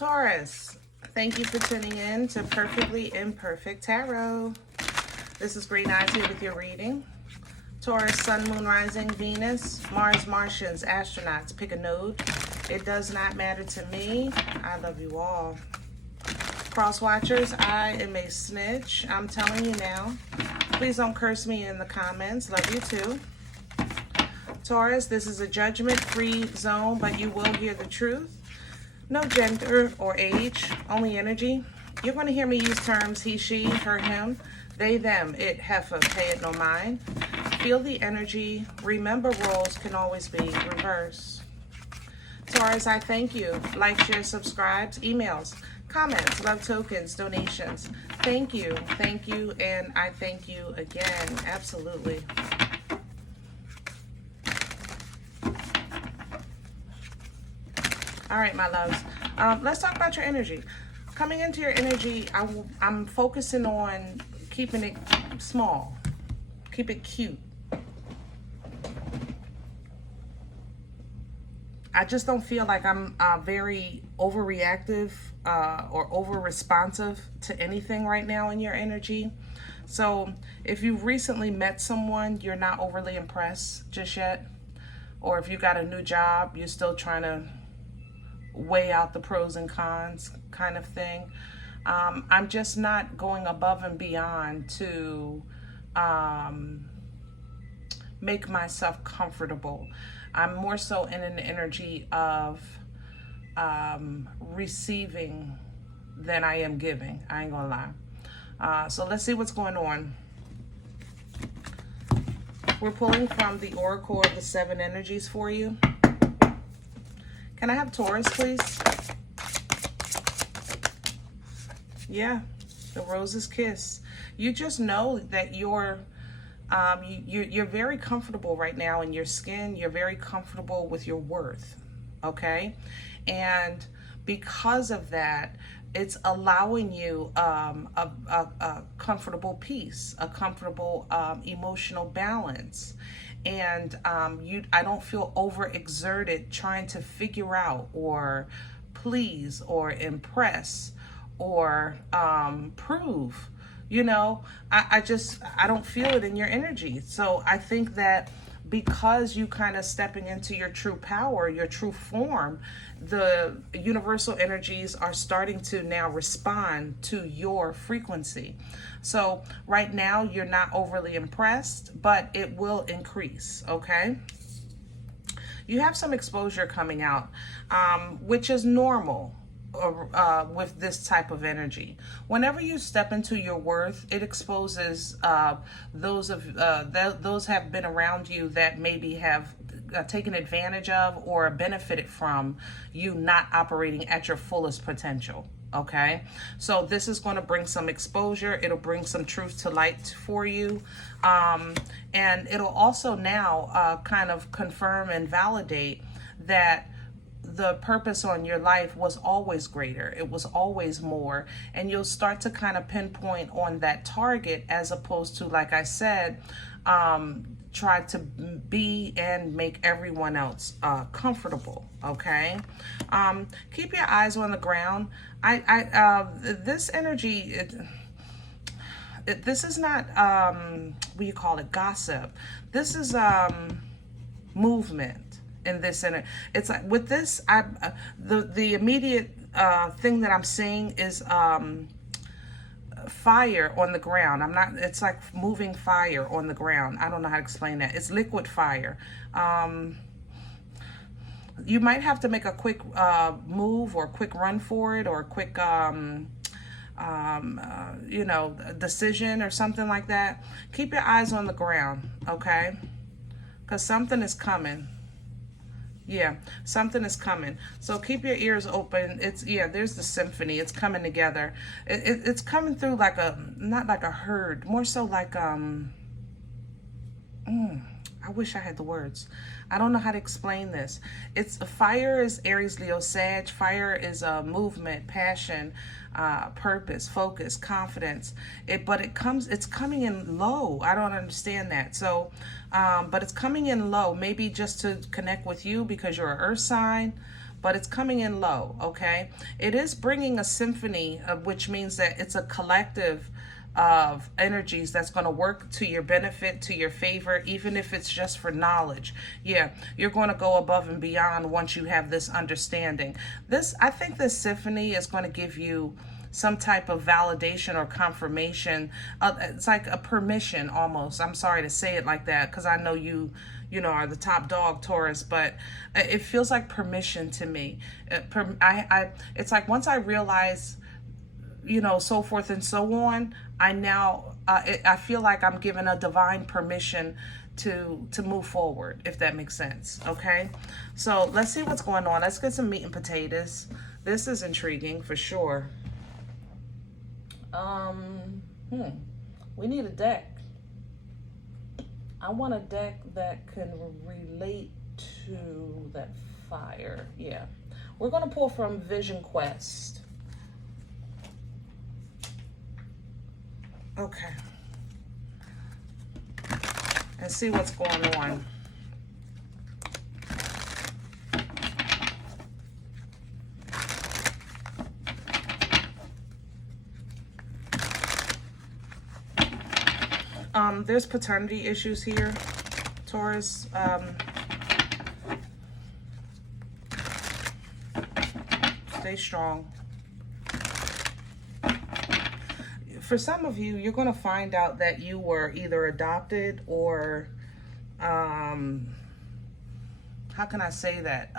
Taurus, thank you for tuning in to Perfectly Imperfect Tarot. This is Green Eyes here with your reading. Taurus, Sun, Moon, Rising, Venus, Mars, Martians, astronauts. Pick a node. It does not matter to me. I love you all. Cross watchers, I am a snitch. I'm telling you now. Please don't curse me in the comments. Love you too. Taurus, this is a judgment-free zone, but you will hear the truth. No gender or age, only energy. You're going to hear me use terms he, she, her, him, they, them, it, heifer, pay it no mind. Feel the energy. Remember, roles can always be reversed. Taurus, I thank you. Like, share, subscribe, emails, comments, love tokens, donations. Thank you, and I thank you again. Absolutely. All right, my loves. Let's talk about your energy. Coming into your energy, I'm focusing on keeping it small. Keep it cute. I just don't feel like I'm very overreactive or over-responsive to anything right now in your energy. So if you've recently met someone, you're not overly impressed just yet. Or if you got a new job, you're still trying to weigh out the pros and cons kind of thing. I'm just not going above and beyond to make myself comfortable. I'm more so in an energy of receiving than I am giving. I ain't gonna lie. So let's see what's going on. We're pulling from the Oracle of the Seven Energies for you. Can I have Taurus, please? Yeah, the Rose's Kiss. You just know that you're very comfortable right now in your skin. You're very comfortable with your worth, okay? And because of that, it's allowing you a comfortable peace, a comfortable emotional balance. And I don't feel overexerted trying to figure out or please or impress or prove. You know, I don't feel it in your energy. So I think that because you kind of stepping into your true power, your true form, the universal energies are starting to now respond to your frequency. So right now you're not overly impressed, but it will increase, okay? You have some exposure coming out, which is normal. With this type of energy. Whenever you step into your worth, it exposes those have been around you that maybe have taken advantage of or benefited from you not operating at your fullest potential. Okay, so this is going to bring some exposure. It'll bring some truth to light for you, and it'll also now kind of confirm and validate that the purpose on your life was always greater. It was always more. And you'll start to kind of pinpoint on that target as opposed to, like I said, try to be and make everyone else comfortable, okay? Keep your eyes on the ground. This energy, this is not, what do you call it, gossip. This is movement. In this, and it's like with this, the immediate thing that I'm seeing is fire on the ground. It's like moving fire on the ground. I don't know how to explain that. It's liquid fire. You might have to make a quick move or a quick run for it, or a quick you know, decision or something like that. Keep your eyes on the ground, okay? Because something is coming. Yeah, something is coming. So keep your ears open. There's the symphony. It's coming together. It's coming through like not like a herd, more so like, I wish I had the words. I don't know how to explain this. Fire is Aries, Leo, Sag. Fire is movement, passion, purpose, focus, confidence. But it's coming in low. I don't understand that. So, but it's coming in low, maybe just to connect with you because you're an earth sign. but it's coming in low, okay? It is bringing a symphony, which means that it's a collective of energies that's going to work to your benefit, to your favor, even if it's just for knowledge. Yeah, you're going to go above and beyond once you have this understanding. I think this symphony is going to give you some type of validation or confirmation. It's like a permission almost. I'm sorry to say it like that because I know you are the top dog, Taurus, but it feels like permission to me. It's like once I realize, so forth and so on, I feel like I'm given a divine permission to move forward, if that makes sense. Okay, so let's see what's going on. Let's get some meat and potatoes. This is intriguing for sure. We need a deck. I want a deck that can relate to that fire. Yeah, we're going to pull from Vision Quest. Okay. And see what's going on. There's paternity issues here, Taurus. Stay strong. For some of you, you're going to find out that you were either adopted or, how can I say that,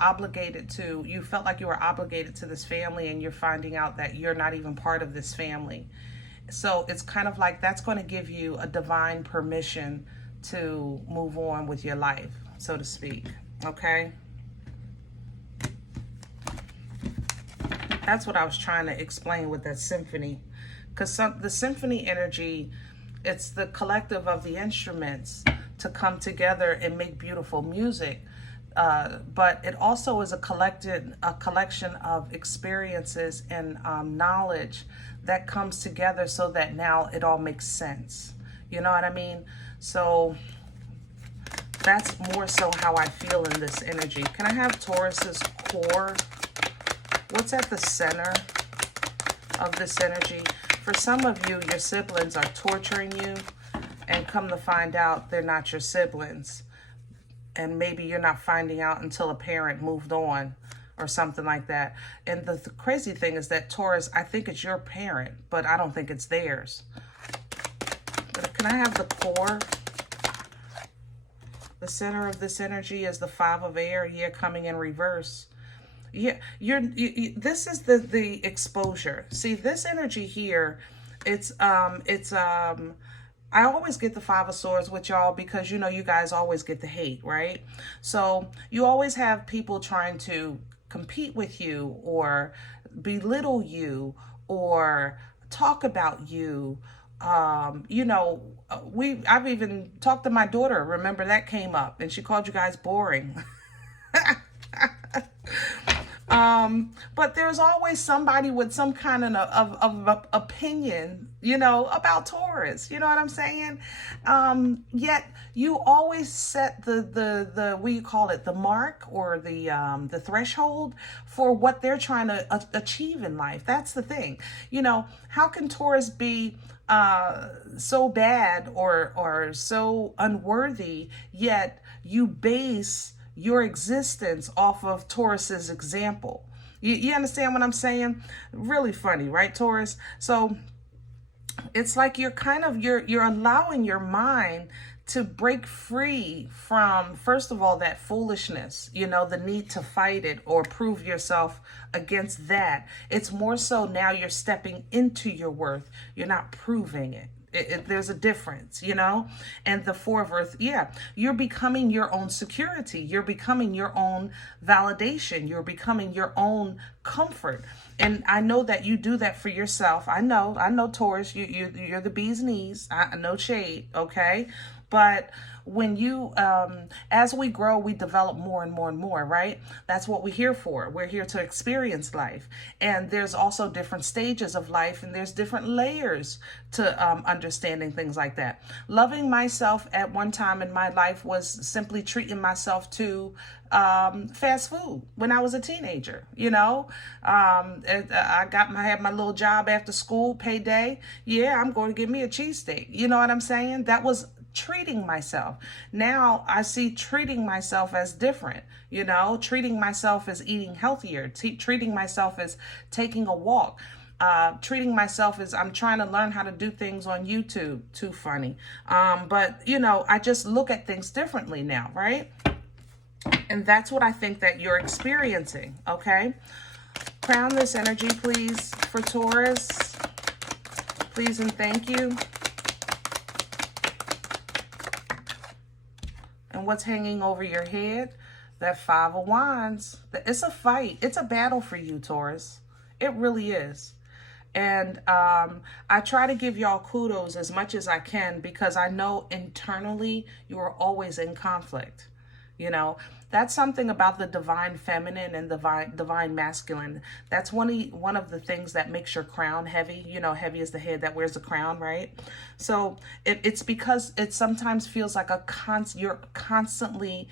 obligated to, you felt like you were obligated to this family, and you're finding out that you're not even part of this family. So it's kind of like that's going to give you a divine permission to move on with your life, so to speak. Okay? That's what I was trying to explain with that symphony. Because the symphony energy, it's the collective of the instruments to come together and make beautiful music. But it also is a collection of experiences and knowledge that comes together so that now it all makes sense. You know what I mean? So that's more so how I feel in this energy. Can I have Taurus's core? What's at the center of this energy? For some of you, your siblings are torturing you, and come to find out they're not your siblings. And maybe you're not finding out until a parent moved on or something like that. And the crazy thing is that, Taurus, I think it's your parent, but I don't think it's theirs. But can I have the core? The center of this energy is the 5 of air here coming in reverse. Yeah, this is the exposure. See, this energy here, I always get the 5 of Swords with y'all because, you guys always get the hate, right? So you always have people trying to compete with you or belittle you or talk about you. I've even talked to my daughter. Remember, that came up, and she called you guys boring. But there's always somebody with some kind of opinion, about Taurus. You know what I'm saying? Yet you always set the what do you call it, the mark or the threshold for what they're trying to achieve in life. That's the thing. How can Taurus be so bad or so unworthy, yet you base your existence off of Taurus's example? You understand what I'm saying? Really funny, right, Taurus? So it's like you're allowing your mind to break free from, first of all, that foolishness, the need to fight it or prove yourself against that. It's more so now you're stepping into your worth. You're not proving it. There's a difference, and the 4 of Earth, yeah, you're becoming your own security. You're becoming your own validation. You're becoming your own comfort. And I know that you do that for yourself. I know, Taurus, you're the bee's knees. No shade, okay? But when you, as we grow, we develop more and more and more, right? That's what we're here for. We're here to experience life. And there's also different stages of life, and there's different layers to understanding things like that. Loving myself at one time in my life was simply treating myself to fast food when I was a teenager. You know, I had my little job after school, payday. Yeah, I'm going to get me a cheesesteak. You know what I'm saying? That was treating myself. Now I see treating myself as different. You know, treating myself as eating healthier, treating myself as taking a walk. Treating myself as I'm trying to learn how to do things on YouTube. Too funny. But, you know, I just look at things differently now, right? And that's what I think that you're experiencing, okay? Crown this energy, please, for Taurus. Please and thank you. And what's hanging over your head? That Five of Wands. It's a fight. It's a battle for you, Taurus. It really is. And I try to give y'all kudos as much as I can, because I know internally you are always in conflict. You know, that's something about the divine feminine and divine masculine. That's one of the things that makes your crown heavy. You know, heavy is the head that wears the crown, right? So it's because it sometimes feels like you're constantly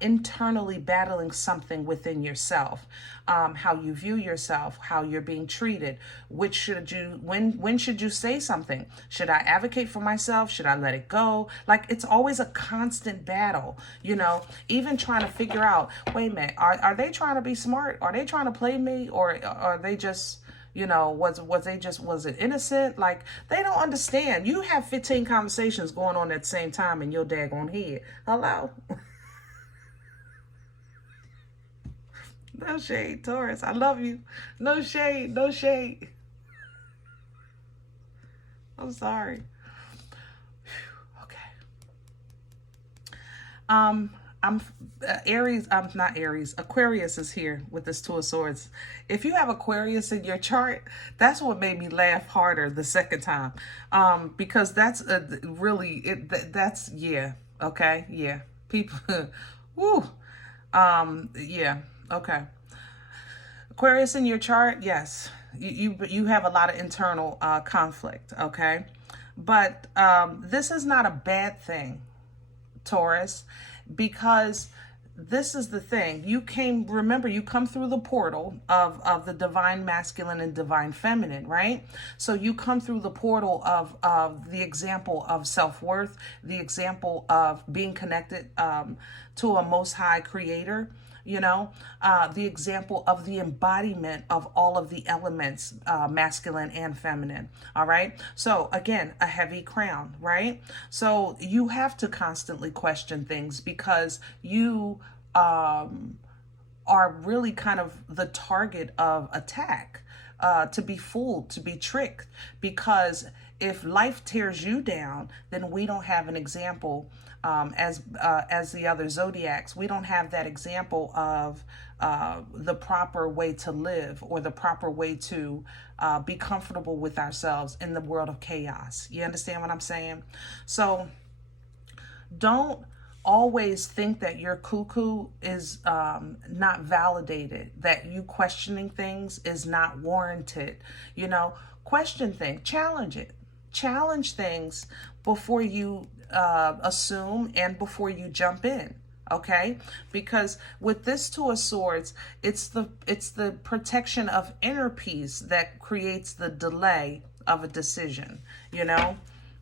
internally battling something within yourself. How you view yourself, how you're being treated, when should you say something? Should I advocate for myself? Should I let it go? Like, it's always a constant battle, you know, even trying to figure out, wait a minute, are they trying to be smart? Are they trying to play me? Or are they just, you know, was it innocent? Like, they don't understand. You have 15 conversations going on at the same time in your daggone head. Hello? No shade, Taurus. I love you. No shade. No shade. I'm sorry. Okay. I'm Aries. I'm not Aries. Aquarius is here with this Two of Swords. If you have Aquarius in your chart, that's what made me laugh harder the second time. Because that's that's, yeah. Okay. Yeah. People. Woo. Yeah. Okay. Aquarius in your chart, yes, you have a lot of internal conflict, okay? But this is not a bad thing, Taurus, because this is the thing. Remember, you come through the portal of the divine masculine and divine feminine, right? So you come through the portal of the example of self-worth, the example of being connected to a most high creator, you know, the example of the embodiment of all of the elements, masculine and feminine. All right. So again, a heavy crown, right? So you have to constantly question things, because you are really kind of the target of attack, to be fooled, to be tricked, because if life tears you down, then we don't have an example. As the other zodiacs, we don't have that example of the proper way to live, or the proper way to be comfortable with ourselves in the world of chaos. You understand what I'm saying? So don't always think that your cuckoo is not validated, that you questioning things is not warranted. You know, question things, challenge things before you assume and before you jump in, okay? Because with this Two of Swords, it's the protection of inner peace that creates the delay of a decision, you know?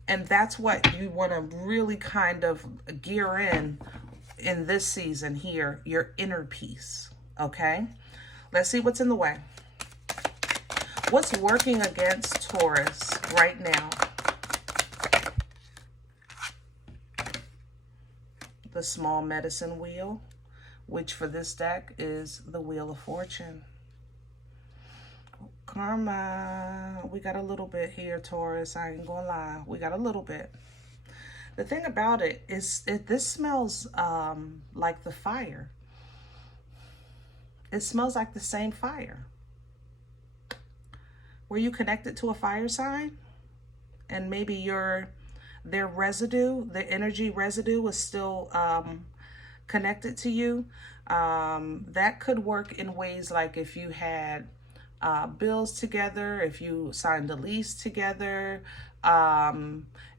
And that's what you want to really kind of gear in this season here, your inner peace, okay? Let's see what's in the way. What's working against Taurus right now? The small medicine wheel, which for this deck is the Wheel of Fortune. Karma. We got a little bit here, Taurus. I ain't gonna lie. We got a little bit. The thing about it is, this smells like the fire. It smells like the same fire. Were you connected to a fire sign? And maybe you're their residue, their energy residue is still connected to you. That could work in ways like if you had bills together, if you signed a lease together,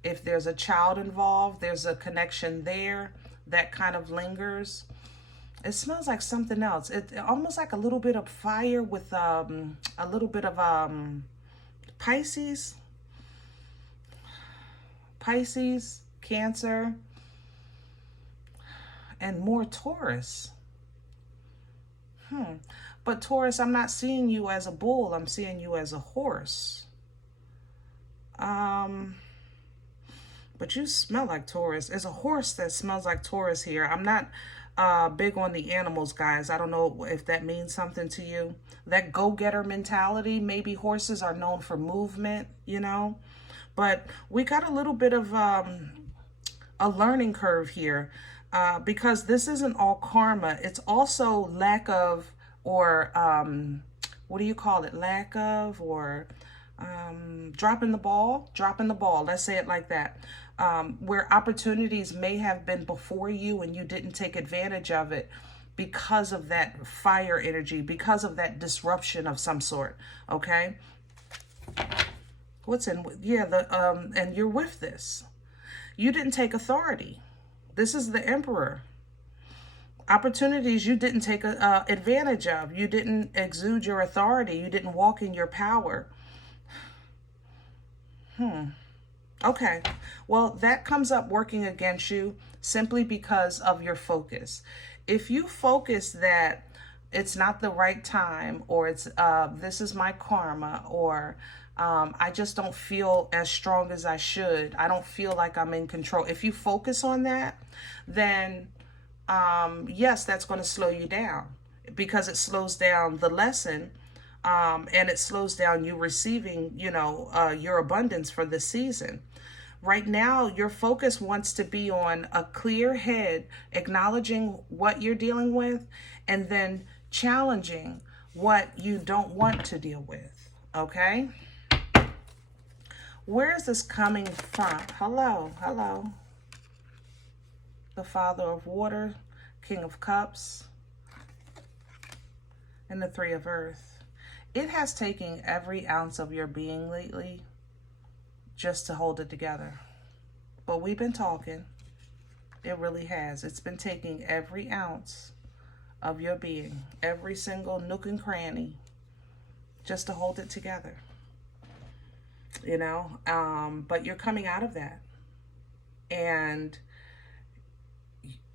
if there's a child involved, there's a connection there that kind of lingers. It smells like something else. It almost like a little bit of fire with a little bit of Pisces, Cancer, and more Taurus. But Taurus, I'm not seeing you as a bull. I'm seeing you as a horse. But you smell like Taurus. There's a horse that smells like Taurus here. I'm not big on the animals, guys. I don't know if that means something to you. That go-getter mentality. Maybe horses are known for movement, you know. But we got a little bit of a learning curve here. Because this isn't all karma. It's also lack of, or what do you call it? Lack of, or dropping the ball. Let's say it like that. Where opportunities may have been before you and you didn't take advantage of it because of that fire energy, because of that disruption of some sort. Okay. What's in? Yeah. And you're with this. You didn't take authority. This is the Emperor. Opportunities you didn't take advantage of. You didn't exude your authority. You didn't walk in your power. Okay. Well, that comes up working against you simply because of your focus. If you focus that it's not the right time, or it's this is my karma, or I just don't feel as strong as I should, I don't feel like I'm in control. If you focus on that, then yes, that's going to slow you down, because it slows down the lesson, and it slows down you receiving, you know, your abundance for this season. Right now, your focus wants to be on a clear head, acknowledging what you're dealing with, and then challenging what you don't want to deal with. Okay? Where is this coming from? Hello. The Father of Water, King of Cups, and the Three of Earth. It has taken every ounce of your being lately just to hold it together. But we've been talking. It really has. It's been taking every ounce of your being, every single nook and cranny, just to hold it together. You know, but you're coming out of that. And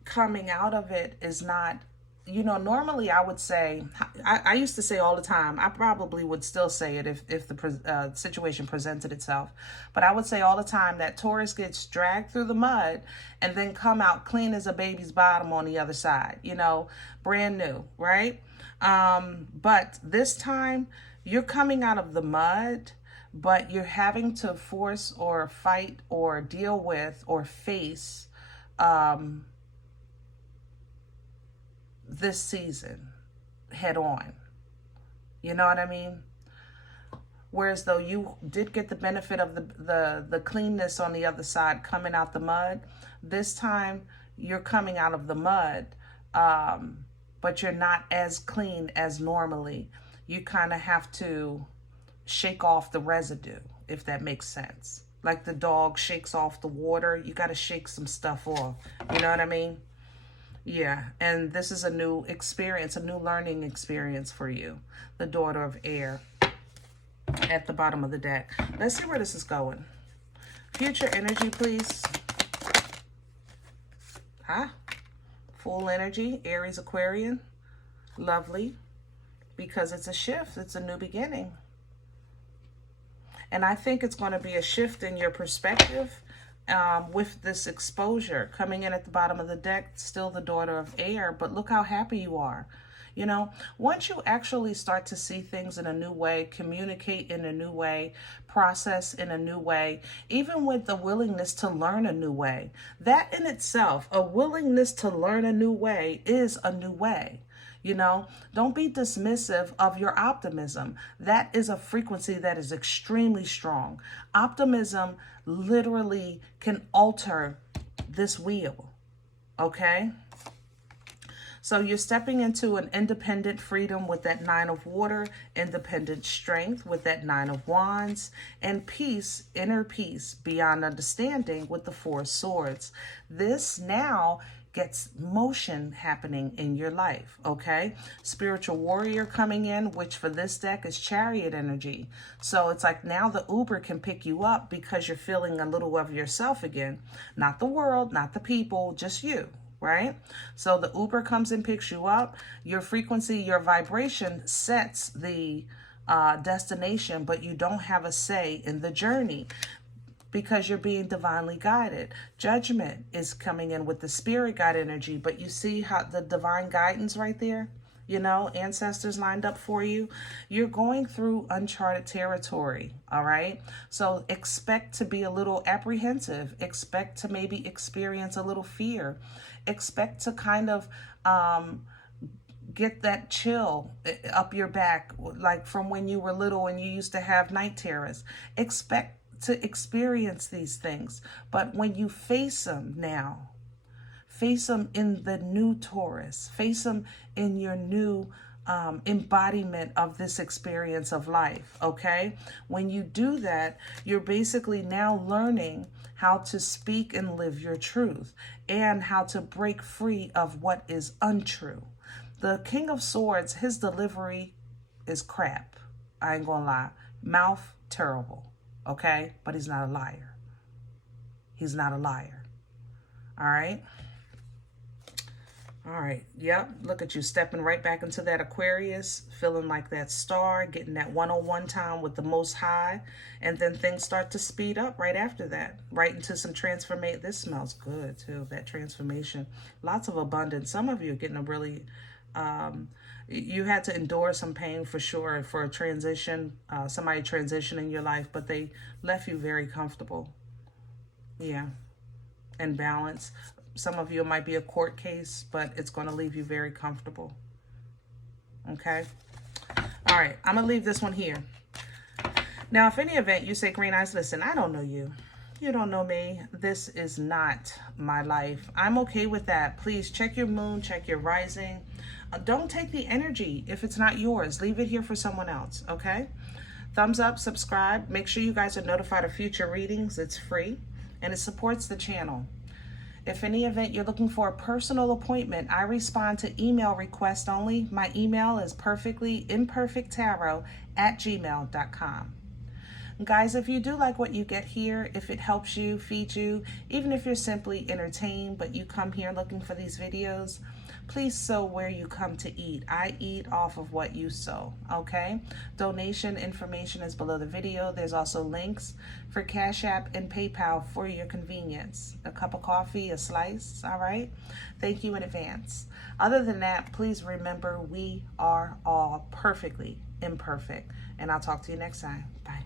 coming out of it is not, you know, normally I would say, I used to say all the time, I probably would still say it if the situation presented itself, but I would say all the time that Taurus gets dragged through the mud and then come out clean as a baby's bottom on the other side, you know, brand new, right? But this time you're coming out of the mud, but you're having to force or fight or deal with or face this season head on. You know what I mean? Whereas though you did get the benefit of the cleanness on the other side coming out the mud, this time you're coming out of the mud, but you're not as clean as normally. You kind of have to shake off the residue, if that makes sense. Like the dog shakes off the water, you got to shake some stuff off. You know what I mean? Yeah, and this is a new experience, a new learning experience for you. The Daughter of Air at the bottom of the deck. Let's see where this is going. Future energy, please. Full energy, Aries, Aquarian. Lovely, because it's a shift. It's a new beginning. And I think it's going to be a shift in your perspective with this exposure coming in at the bottom of the deck. Still the Daughter of Air, but look how happy you are. You know, once you actually start to see things in a new way, communicate in a new way, process in a new way, even with the willingness to learn a new way, that in itself, a willingness to learn a new way is a new way. You know, don't be dismissive of your optimism. That is a frequency that is extremely strong. Optimism literally can alter this wheel, okay? So you're stepping into an independent freedom with that Nine of Water, independent strength with that Nine of Wands, and peace, inner peace beyond understanding with the Four of Swords. This now gets motion happening in your life, okay? Spiritual warrior coming in, which for this deck is chariot energy. So it's like now the Uber can pick you up because you're feeling a little of yourself again. Not the world, not the people, just you, right? So the Uber comes and picks you up. Your frequency, your vibration sets the destination, but you don't have a say in the journey, because you're being divinely guided. Judgment is coming in with the spirit guide energy, but you see how the divine guidance right there, you know, ancestors lined up for you. You're going through uncharted territory, all right? So expect to be a little apprehensive. Expect to maybe experience a little fear. Expect to kind of get that chill up your back, like from when you were little and you used to have night terrors. Expect to experience these things, but when you face them now, face them in the new Taurus, face them in your new embodiment of this experience of life, okay? When you do that, you're basically now learning how to speak and live your truth and how to break free of what is untrue. The King of Swords, his delivery is crap. I ain't gonna lie. Mouth, terrible. Okay, but he's not a liar. He's not a liar. All right. All right. Yep. Look at you stepping right back into that Aquarius, feeling like that star, getting that 101 time with the Most High. And then things start to speed up right after that, right into some transformation. This smells good too, that transformation. Lots of abundance. Some of you are getting a really, you had to endure some pain for sure for a transition, somebody transition in your life, but they left you very comfortable. Yeah. And balance. Some of you, it might be a court case, but it's going to leave you very comfortable. Okay. All right. I'm going to leave this one here. Now, if any event you say, Green Eyes, listen, I don't know you. You don't know me. This is not my life. I'm okay with that. Please check your moon, check your rising. Don't take the energy if it's not yours. Leave it here for someone else, okay? Thumbs up, subscribe. Make sure you guys are notified of future readings. It's free, and it supports the channel. If any event you're looking for a personal appointment, I respond to email requests only. My email is perfectlyimperfecttarot@gmail.com. Guys, if you do like what you get here, if it helps you, feeds you, even if you're simply entertained, but you come here looking for these videos, please sow where you come to eat. I eat off of what you sow, okay? Donation information is below the video. There's also links for Cash App and PayPal for your convenience. A cup of coffee, a slice, all right? Thank you in advance. Other than that, please remember we are all perfectly imperfect. And I'll talk to you next time. Bye.